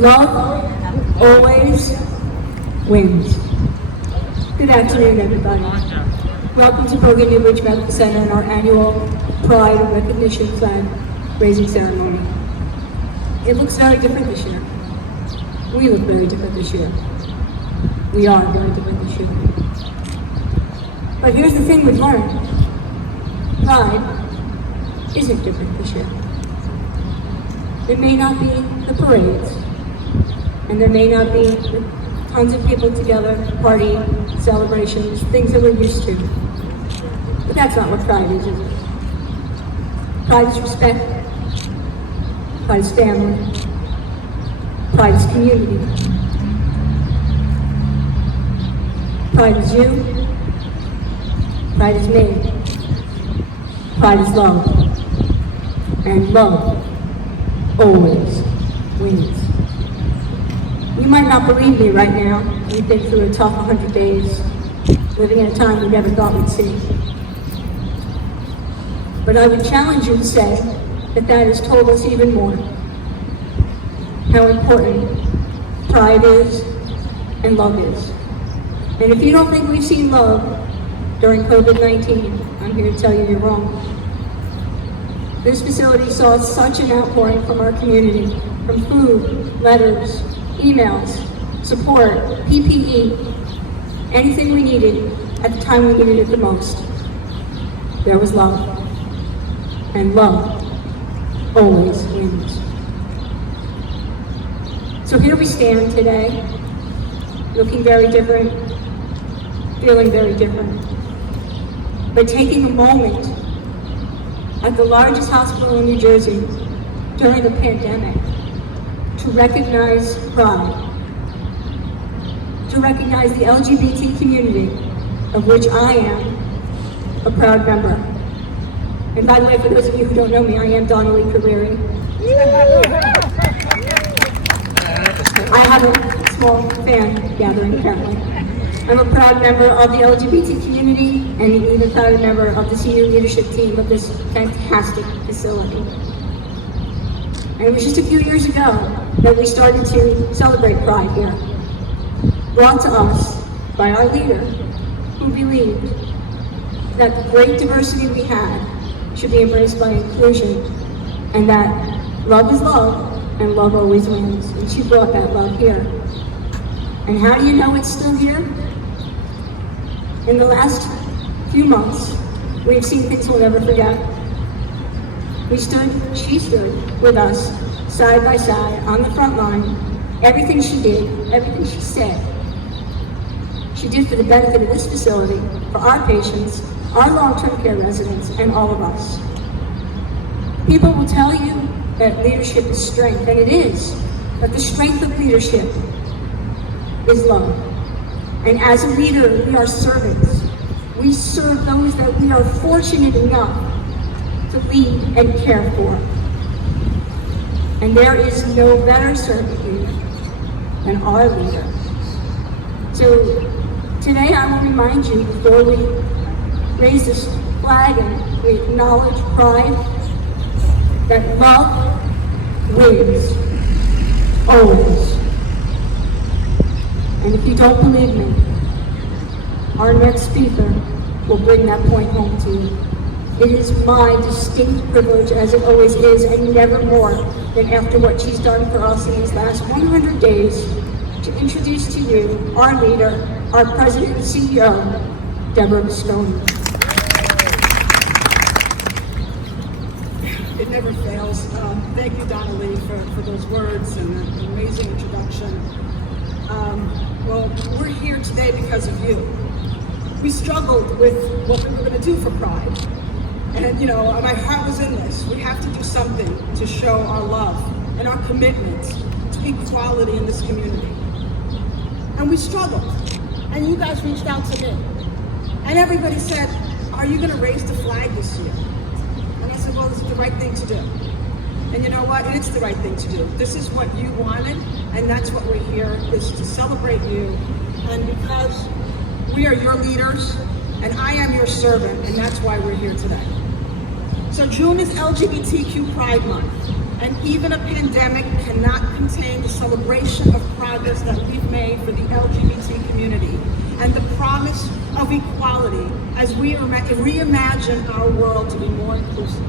Love always wins. Good afternoon, everybody. Welcome to Bergen Medical Center and our annual Pride and Recognition Flag raising ceremony. It looks very different this year. We look very different this year. We are very different this year. But here's the thing we've learned. Pride isn't different this year. There may not be the parades, and there may not be tons of people together, party, celebrations, things that we're used to. But that's not what pride is it? Pride is respect. Pride is family. Pride is community. Pride is you. Pride is me. Pride is love. And love always wins. You might not believe me right now. We've been through a tough 100 days, living in a time we never thought we'd see. But I would challenge you to say that that has told us even more how important pride is and love is. And if you don't think we've seen love during COVID-19, I'm here to tell you you're wrong. This facility saw such an outpouring from our community, from food, letters, emails, support, PPE, anything we needed at the time we needed it the most. There was love. And love always wins. So here we stand today, looking very different, feeling very different, but taking a moment at the largest hospital in New Jersey during the pandemic to recognize pride, to recognize the LGBT community, of which I am a proud member. And by the way, for those of you who don't know me, I am Donnelly Carreri. I have a small fan gathering apparently. I'm a proud member of the LGBT community and an even prouder member of the senior leadership team of this fantastic facility. And it was just a few years ago that we started to celebrate Pride here, brought to us by our leader, who believed that the great diversity we had should be embraced by inclusion, and that love is love, and love always wins. And she brought that love here. And how do you know it's still here? In the last few months, we've seen things we'll never forget. She stood with us, side by side, on the front line. Everything she did, everything she said, she did for the benefit of this facility, for our patients, our long-term care residents, and all of us. People will tell you that leadership is strength, and it is, but the strength of leadership is love. And as a leader, we are servants. We serve those that we are fortunate enough to lead and care for. And there is no better servant leader than our leader. So today I will remind you, before we raise this flag and we acknowledge pride, that love wins, always. And if you don't believe me, our next speaker will bring that point home to you. It is my distinct privilege, as it always is, and never more than after what she's done for us in these last 100 days, to introduce to you our leader, our President and CEO, Deborah Mosconi. It never fails. Thank you, Donnelly, for those words and an amazing introduction. Well, we're here today because of you. We struggled with what we were going to do for Pride. And, my heart was in this. We have to do something to show our love and our commitment to equality in this community. And we struggled. And you guys reached out to me. And everybody said, are you going to raise the flag this year? And I said, well, this is the right thing to do. And you know what? It's the right thing to do. This is what you wanted, and that's what we're here, is to celebrate you. And because we are your leaders, and I am your servant, and that's why we're here today. So June is LGBTQ Pride Month. And even a pandemic cannot contain the celebration of progress that we've made for the LGBT community and the promise of equality as we reimagine our world to be more inclusive.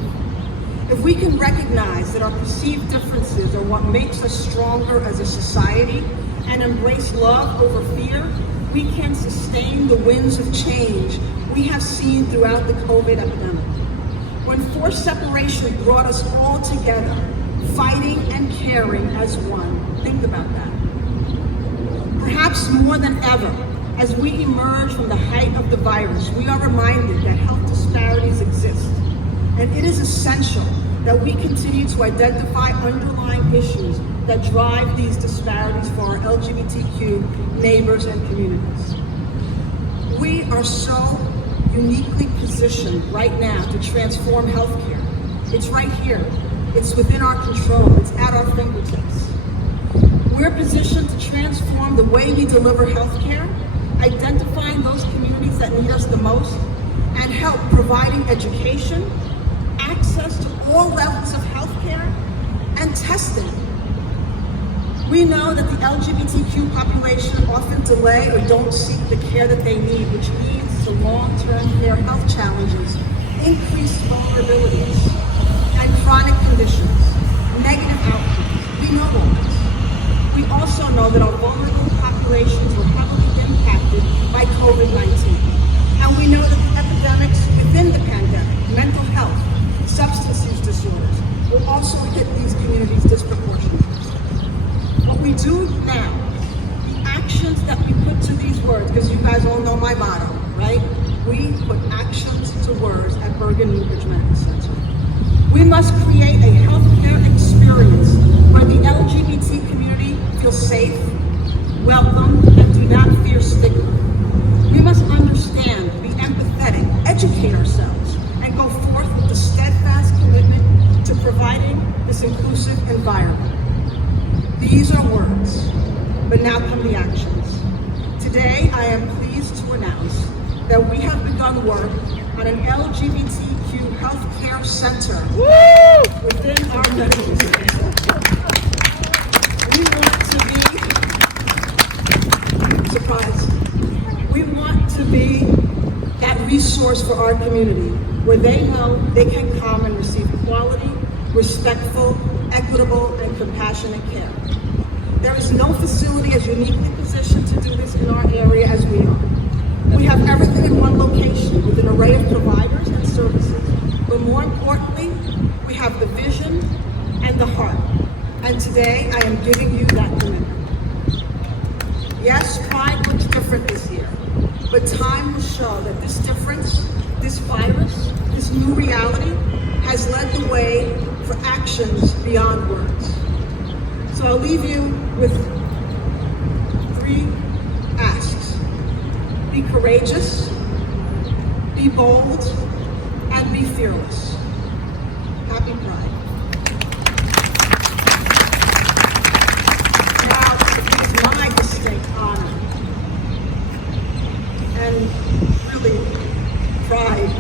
If we can recognize that our perceived differences are what makes us stronger as a society and embrace love over fear, we can sustain the winds of change we have seen throughout the COVID epidemic. When forced separation brought us all together, fighting and caring as one. Think about that. Perhaps more than ever, as we emerge from the height of the virus, we are reminded that health disparities exist. And it is essential that we continue to identify underlying issues that drive these disparities for our LGBTQ neighbors and communities. We are so uniquely positioned right now to transform healthcare. It's right here. It's within our control. It's at our fingertips. We're positioned to transform the way we deliver healthcare, identifying those communities that need us the most, and help providing education, access to all levels of healthcare, and testing. We know that the LGBTQ population often delay or don't seek the care that they need, which leads to long-term care health challenges, increased vulnerabilities, and chronic conditions, negative outcomes. We know all this. We also know that our vulnerable populations were heavily impacted by COVID-19. And we know that the epidemics within the pandemic, mental health, substance use disorders, will also hit these communities disproportionately. What we do now, the actions that we put to these words, because you guys all know my motto, right? We put actions to words at Bergen Medical Center. We must create a healthcare experience where the LGBT community feels safe, welcome, and do not fear stigma. We must understand, be empathetic, educate ourselves, and go forth with the steadfast commitment to providing this inclusive environment. These are words, but now come the actions. Today, I am pleased to announce that we have begun work on an LGBTQ healthcare center within our medical center. We want to be that resource for our community where they know they can come and receive quality, respectful, equitable, and compassionate care. There is no facility as uniquely positioned to do this in our area as we are. We have everything in one location with an array of providers and services. But more importantly, we have the vision and the heart. And today, I am giving you that commitment. Yes, Pride looks different this year, but time will show that this difference, this virus, this new reality has led the way for actions beyond words. So I'll leave you with 3 asks. Be courageous, be bold, and be fearless. Happy Pride. Now, it's my distinct honor and really pride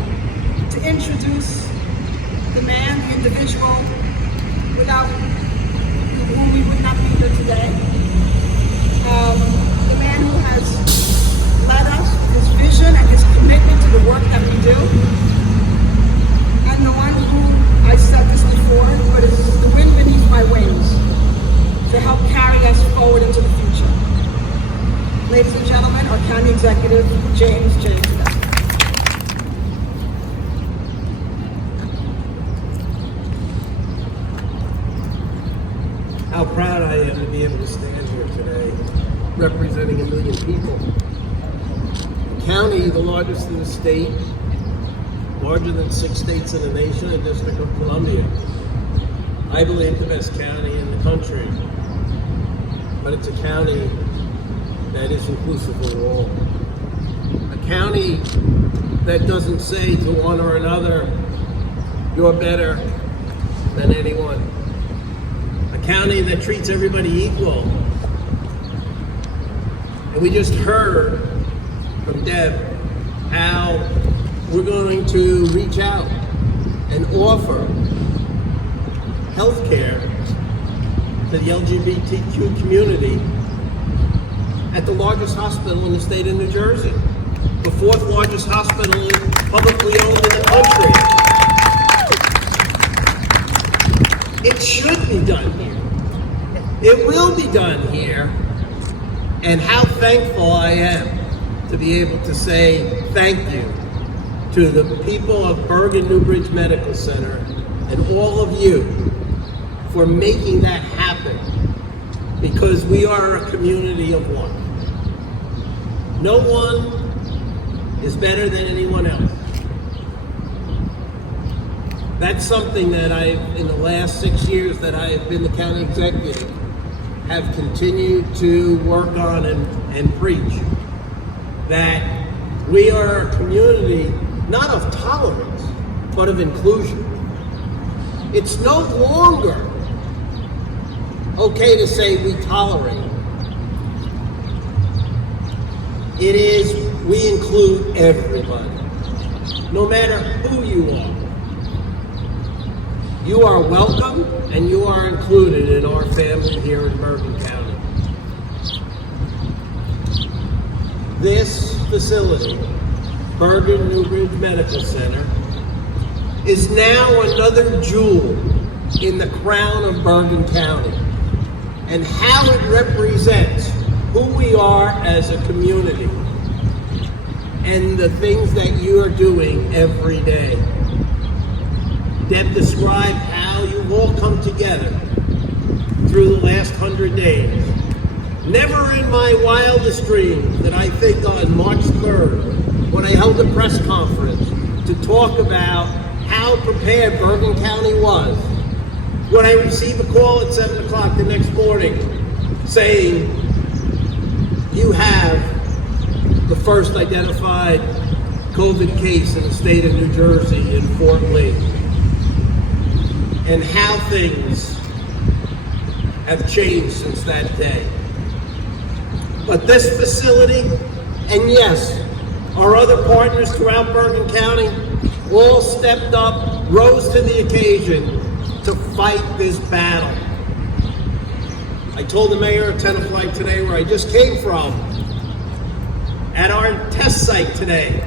to introduce the man, the individual, without whom we would not be here today. The man who has led us with his vision and his commitment to the work that we do. And the one who, I said this before, but is the wind beneath my wings to help carry us forward into the future. Ladies and gentlemen, our County Executive, James J. Tedesco. How proud I am to be able to stand here today representing 1 million people. The county, the largest in the state, larger than 6 states in the nation, the District of Columbia. I believe the best county in the country, but it's a county that is inclusive of all. A county that doesn't say to one or another, you're better than anyone. A county that treats everybody equal. And we just heard from Deb how we're going to reach out and offer health care to the LGBTQ community at the largest hospital in the state of New Jersey, the fourth largest hospital publicly owned in the country. It should be done here. It will be done here. And how thankful I am to be able to say thank you to the people of Bergen Newbridge Medical Center and all of you for making that happen, because we are a community of one. No one is better than anyone else. That's something that in the last 6 years that I have been the county executive, have continued to work on and preach, that we are a community not of tolerance, but of inclusion. It's no longer okay to say we tolerate. It is we include everybody, no matter who you are. You are welcome and you are included in our family here in Bergen County. This facility, Bergen Newbridge Medical Center, is now another jewel in the crown of Bergen County, and how it represents who we are as a community and the things that you are doing every day. Deb described how you've all come together through the last 100 days. Never in my wildest dreams did I think on March 3rd, when I held a press conference to talk about how prepared Bergen County was, when I received a call at 7 o'clock the next morning saying, you have the first identified COVID case in the state of New Jersey in Fort Lee, and how things have changed since that day. But this facility, and yes, our other partners throughout Bergen County, all stepped up, rose to the occasion to fight this battle. I told the mayor of Tenafly today, where I just came from, at our test site today,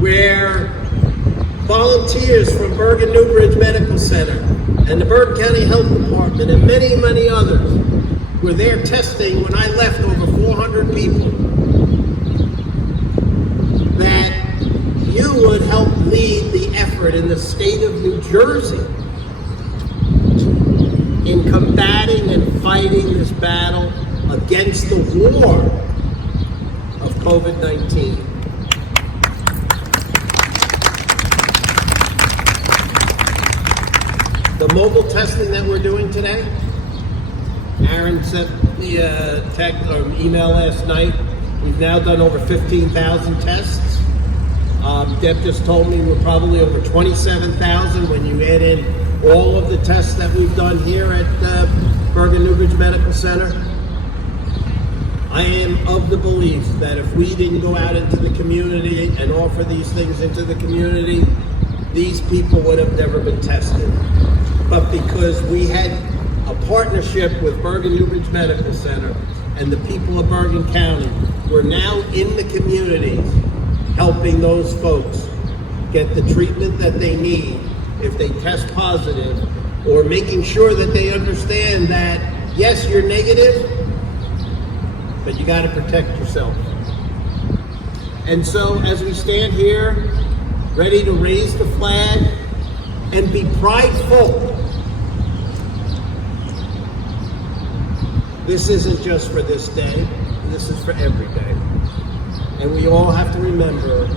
where volunteers from Bergen Newbridge Medical Center and the Bergen County Health Department and many, many others were there testing when I left over 400 people, that you would help lead the effort in the state of New Jersey in combating and fighting this battle against the war of COVID-19. The mobile testing that we're doing today, Aaron sent me a text or email last night. We've now done over 15,000 tests. Deb just told me we're probably over 27,000 when you add in all of the tests that we've done here at Bergen Newbridge Medical Center. I am of the belief that if we didn't go out into the community and offer these things into the community, these people would have never been tested. But because we had a partnership with Bergen Newbridge Medical Center and the people of Bergen County, we're now in the communities helping those folks get the treatment that they need if they test positive, or making sure that they understand that, yes, you're negative, but you got to protect yourself. And so as we stand here, ready to raise the flag and be prideful, this isn't just for this day, this is for every day. And we all have to remember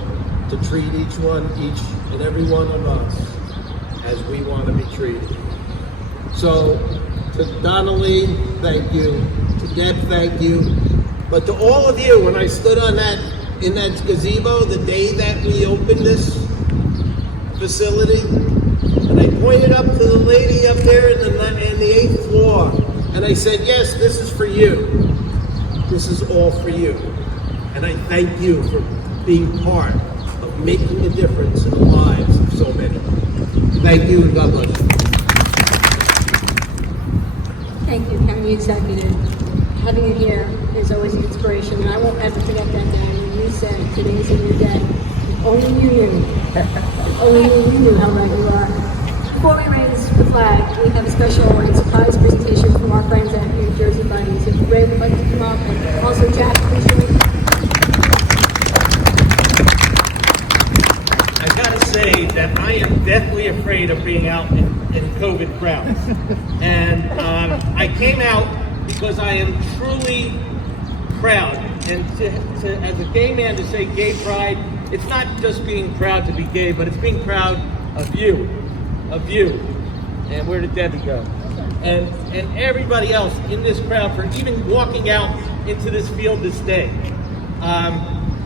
to treat each and every one of us as we want to be treated. So to Donnelly, thank you. To Deb, thank you. But to all of you, when I stood in that gazebo the day that we opened this facility, and I pointed up to the lady up there in the 8th floor, and I said, yes, this is for you. This is all for you. And I thank you for being part of making a difference in the lives of so many. Thank you, and God bless you. Thank you, County Executive. Having you here is always an inspiration, and I won't ever forget that day when you said today's a new day. Only you knew. Only you knew how right you are. Before we raise the flag, we have a special and surprise presentation from our friends at New Jersey Buddies. If Ray would like to come up, and also Jack, please join me. I gotta say that I am deathly afraid of being out in COVID crowds. And I came out because I am truly proud. And as a gay man, to say gay pride, it's not just being proud to be gay, but it's being proud of you. And where did Debbie go? And everybody else in this crowd for even walking out into this field this day.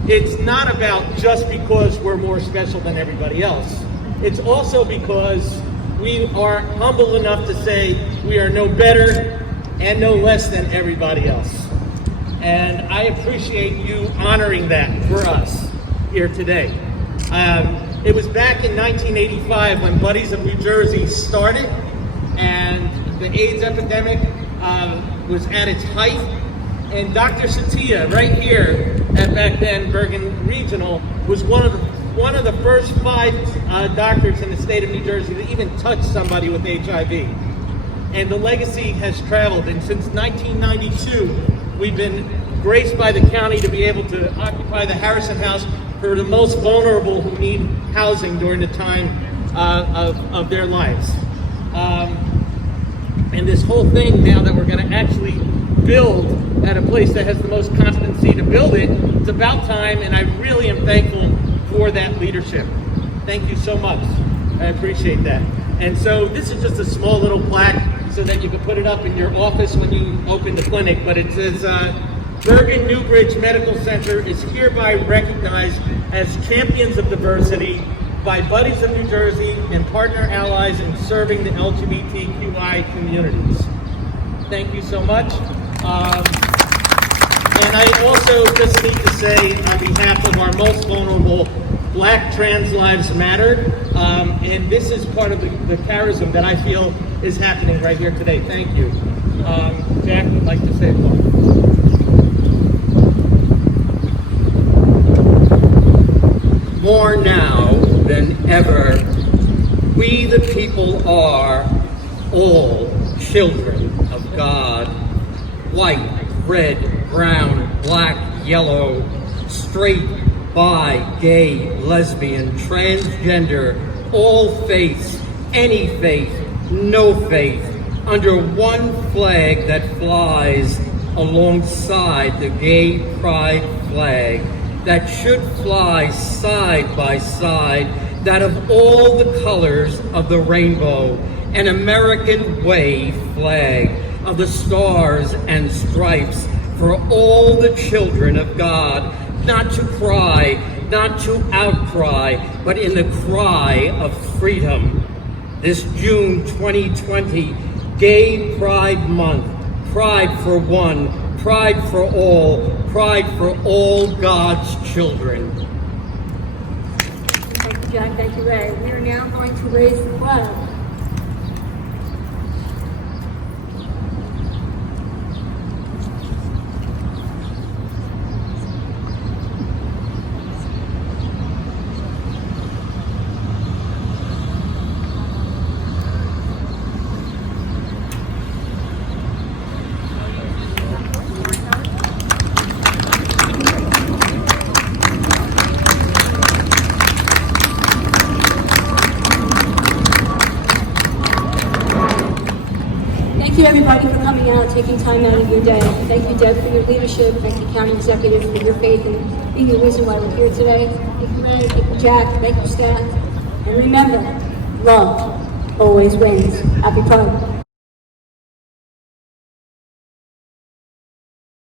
It's not about just because we're more special than everybody else. It's also because we are humble enough to say we are no better and no less than everybody else. And I appreciate you honoring that for us here today. It was back in 1985 when Buddies of New Jersey started, and the AIDS epidemic was at its height. And Dr. Satia, right here at back then Bergen Regional, was one of the first 5 doctors in the state of New Jersey to even touch somebody with HIV. And the legacy has traveled. And since 1992, we've been graced by the county to be able to occupy the Harrison House for the most vulnerable who need housing during the time of their lives. And this whole thing now that we're going to actually build at a place that has the most competency to build it, it's about time, and I really am thankful for that leadership. Thank you so much. I appreciate that. And so this is just a small little plaque so that you can put it up in your office when you open the clinic, but it says, Bergen Newbridge Medical Center is hereby recognized as champions of diversity by Buddies of New Jersey and partner allies in serving the LGBTQI communities. Thank you so much. And I also just need to say on behalf of our most vulnerable, Black Trans Lives Matter, and this is part of the charism that I feel is happening right here today. Thank you. Jack would like to say a word. More now than ever, we the people are all children of God. White, red, brown, black, yellow, straight, bi, gay, lesbian, transgender, all faiths, any faith, no faith, under one flag that flies alongside the gay pride flag, that should fly side by side, that of all the colors of the rainbow, an American way flag of the stars and stripes for all the children of God, not to cry, not to outcry, but in the cry of freedom. This June 2020 Gay Pride Month, pride for one, pride for all God's children. Thank you, Jack. Thank you, Ray. We are now going to raise the flag. Thank you, everybody, for coming out, taking time out of your day. Thank you, Deb, for your leadership. Thank you, County Executive, for your faith and being the reason why we're here today. Thank you, Ray. Thank you, Jack. Thank you, staff. And remember, love always wins. Happy Pride.